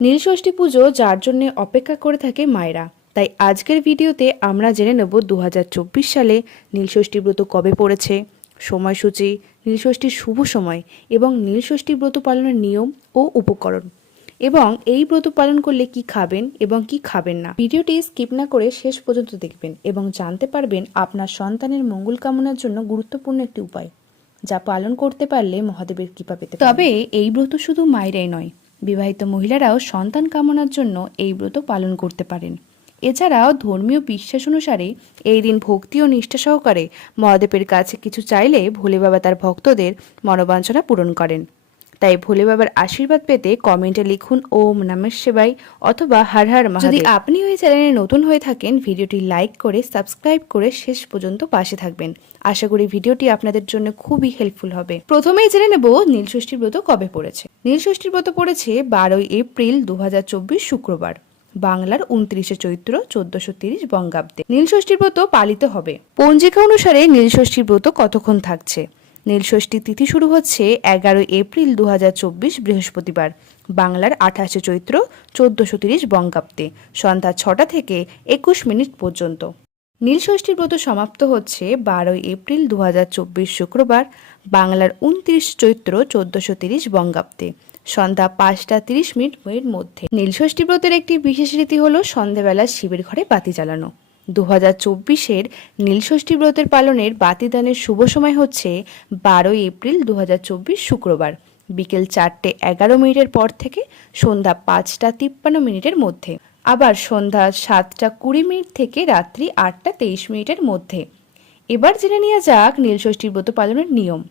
নীলষষ্ঠী পুজো যার জন্য অপেক্ষা করে থাকে মায়েরা। তাই আজকের ভিডিওতে আমরা জেনে নেব দু হাজার চব্বিশ সালে নীলষষ্ঠী ব্রত কবে পড়েছে, সময়সূচি, নীলষষ্ঠীর শুভ সময় এবং নীলষষ্ঠী ব্রত পালনের নিয়ম ও উপকরণ। এবং এই ব্রত পালন করলে কি খাবেন এবং কি খাবেন না। ভিডিওটি স্কিপ না করে শেষ পর্যন্ত দেখবেন এবং জানতে পারবেন আপনার সন্তানের মঙ্গল কামনার জন্য গুরুত্বপূর্ণ একটি উপায়, যা পালন করতে পারলে মহাদেবের কৃপা পেতে তবে এই ব্রত শুধু মায়েরাই নয় বিবাহিত মহিলারাও সন্তান কামনার জন্য এই ব্রত পালন করতে পারেন। এছাড়াও ধর্মীয় বিশ্বাস অনুসারে এই দিন ভক্তি ও নিষ্ঠা সহকারে মহাদেবের কাছে কিছু চাইলে ভোলে বাবা তার ভক্তদের মনোবাঞ্ছনা পূরণ করেন। তাই ভোলে বাবার আশীর্বাদ পেতে কমেন্টে লিখুন, ওম নমঃ শিবায় অথবা হর হর যদি আপনি ওই চ্যানেলে নতুন হয়ে থাকেন, ভিডিওটি লাইক করে, সাবস্ক্রাইব করে শেষ পর্যন্ত পাশে থাকবেন। আশা করি ভিডিওটি আপনাদের জন্য খুবই হেল্পফুল হবে। প্রথমেই জেনে নেব নীলষষ্ঠীর ব্রত কবে পড়েছে। নীলষষ্ঠীর ব্রত পড়েছে বারোই এপ্রিল দু হাজার চব্বিশ শুক্রবার, বাংলার উনত্রিশে চৈত্র চোদ্দশো তিরিশ বঙ্গাব্দে। নীলষষ্ঠীর ব্রত পালিত হবে। পঞ্জিকা অনুসারে নীলষষ্ঠীর ব্রত কতক্ষণ থাকছে? নীলষষ্ঠী তিথি শুরু হচ্ছে এগারোই এপ্রিল দু হাজার চব্বিশ বৃহস্পতিবার, বাংলার আঠাশে চৈত্র চোদ্দশো তিরিশ বঙ্গাব্দে, সন্ধ্যা ছটা থেকে একুশ মিনিট পর্যন্ত। নীলষষ্ঠীর ব্রত সমাপ্ত হচ্ছে বারোই এপ্রিল দু হাজার চব্বিশ শুক্রবার, বাংলার উনত্রিশ চৈত্র চোদ্দশো তিরিশ বঙ্গাব্দে, সন্ধ্যা পাঁচটা তিরিশ মিনিট মধ্যে। নীলষষ্ঠী ব্রতের একটি বিশেষ রীতি হল সন্ধ্যাবেলা শিবের ঘরে বাতি জ্বালানো। দু হাজার চব্বিশের নীলষষ্ঠী ব্রতের পালনের বাতিদানের শুভ সময় হচ্ছে বারোই এপ্রিল দু হাজার চব্বিশ শুক্রবার, বিকেল চারটে এগারো মিনিটের পর থেকে সন্ধ্যা পাঁচটা তিপ্পান্ন মিনিটের মধ্যে, আবার সন্ধ্যা সাতটা কুড়ি মিনিট থেকে রাত্রি আটটা তেইশ মিনিটের মধ্যে। এবার জেনে নেওয়া যাক নীলষষ্ঠীর ব্রত পালনের নিয়ম।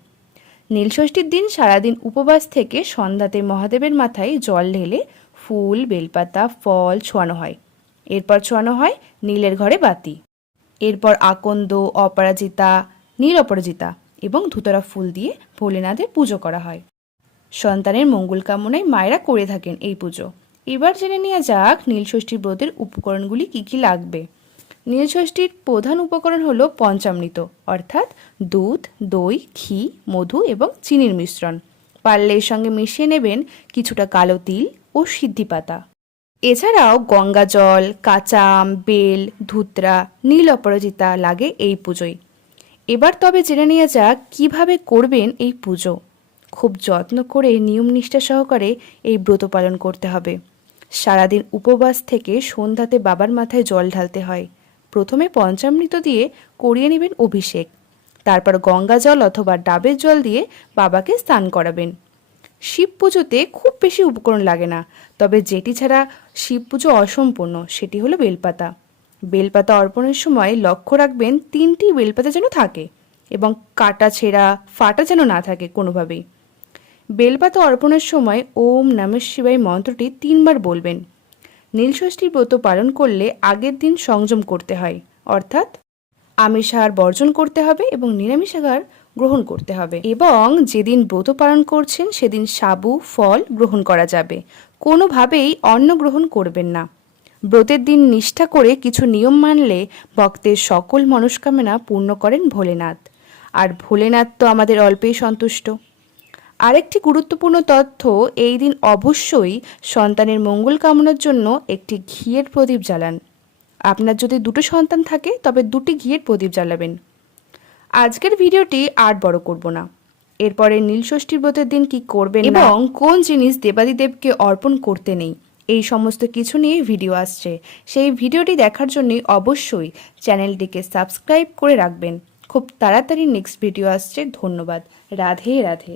নীলষষ্ঠীর দিন সারাদিন উপবাস থেকে সন্ধ্যাতে মহাদেবের মাথায় জল ঢেলে ফুল, বেলপাতা, ফল ছোঁয়ানো হয়। এরপর ছোঁয়ানো হয় নীলের ঘরে বাতি। এরপর আকন্দ, অপরাজিতা, নীল অপরাজিতা এবং ধুতরা ফুল দিয়ে ভোলেনাথের পুজো করা হয়। সন্তানের মঙ্গল কামনায় মায়েরা করে থাকেন এই পুজো। এবার জেনে নেওয়া যাক নীলষষ্ঠী ব্রতের উপকরণগুলি কি কি লাগবে। নীলষষ্ঠীর প্রধান উপকরণ হলো পঞ্চামৃত, অর্থাৎ দুধ, দই, ঘি, মধু এবং চিনির মিশ্রণ। পারলে এর সঙ্গে মিশিয়ে নেবেন কিছুটা কালো তিল ও সিদ্ধি পাতা। এছাড়াও গঙ্গা জল, কাঁচা আম, বেল, ধুতরা, নীল অপরাজিতা লাগে এই পুজোয়। এবার তবে জেনে নেওয়া যাক কীভাবে করবেন এই পুজো। খুব যত্ন করে নিয়ম নিষ্ঠা সহকারে এই ব্রত পালন করতে হবে। সারাদিন উপবাস থেকে সন্ধ্যাতে বাবার মাথায় জল ঢালতে হয়। প্রথমে পঞ্চামৃত দিয়ে করিয়ে নেবেন অভিষেক। তারপর গঙ্গা জল অথবা ডাবের জল দিয়ে বাবাকে স্নান করাবেন। শিব পুজোতে খুব বেশি উপকরণ লাগে না। তবে যেটি ছাড়া শিব পুজো অসম্পূর্ণ, সেটি হলো বেলপাতা। বেলপাতা অর্পণের সময় লক্ষ্য রাখবেন তিনটি বেলপাতা যেন থাকে এবং কাটা ছেঁড়া ফাটা যেন না থাকে কোনোভাবেই। বেলপাতা অর্পণের সময় ওম নমঃ শিবায় মন্ত্রটি তিনবার বলবেন। নীলষষ্ঠীর ব্রত পালন করলে আগের দিন সংযম করতে হয়, অর্থাৎ আমিষাহার বর্জন করতে হবে এবং নিরামিষাহার গ্রহণ করতে হবে। এবং যেদিন ব্রত পালন করছেন, সেদিন সাবু, ফল গ্রহণ করা যাবে। কোনোভাবেই অন্ন গ্রহণ করবেন না। ব্রতের দিন নিষ্ঠা করে কিছু নিয়ম মানলে ভক্তের সকল মনস্কামনা পূর্ণ করেন ভোলেনাথ। আর ভোলেনাথ তো আমাদের অল্পেই সন্তুষ্ট। আরেকটি গুরুত্বপূর্ণ তথ্য, এই দিন অবশ্যই সন্তানের মঙ্গল কামনার জন্য একটি ঘিয়ের প্রদীপ জ্বালান। আপনার যদি দুটো সন্তান থাকে, তবে দুটি ঘিয়ের প্রদীপ জ্বালাবেন। আজকের ভিডিওটি আর বড় করব না। এরপরে নীলষষ্ঠী ব্রতের দিন কি করবেন এবং কোন জিনিস দেবাদিদেবকে অর্পণ করতে নেই এই সমস্ত কিছু নিয়ে ভিডিও আসছে। সেই ভিডিওটি দেখার জন্য অবশ্যই চ্যানেলটিকে সাবস্ক্রাইব করে রাখবেন। খুব তাড়াতাড়ি নেক্সট ভিডিও আসছে। ধন্যবাদ। রাধে রাধে।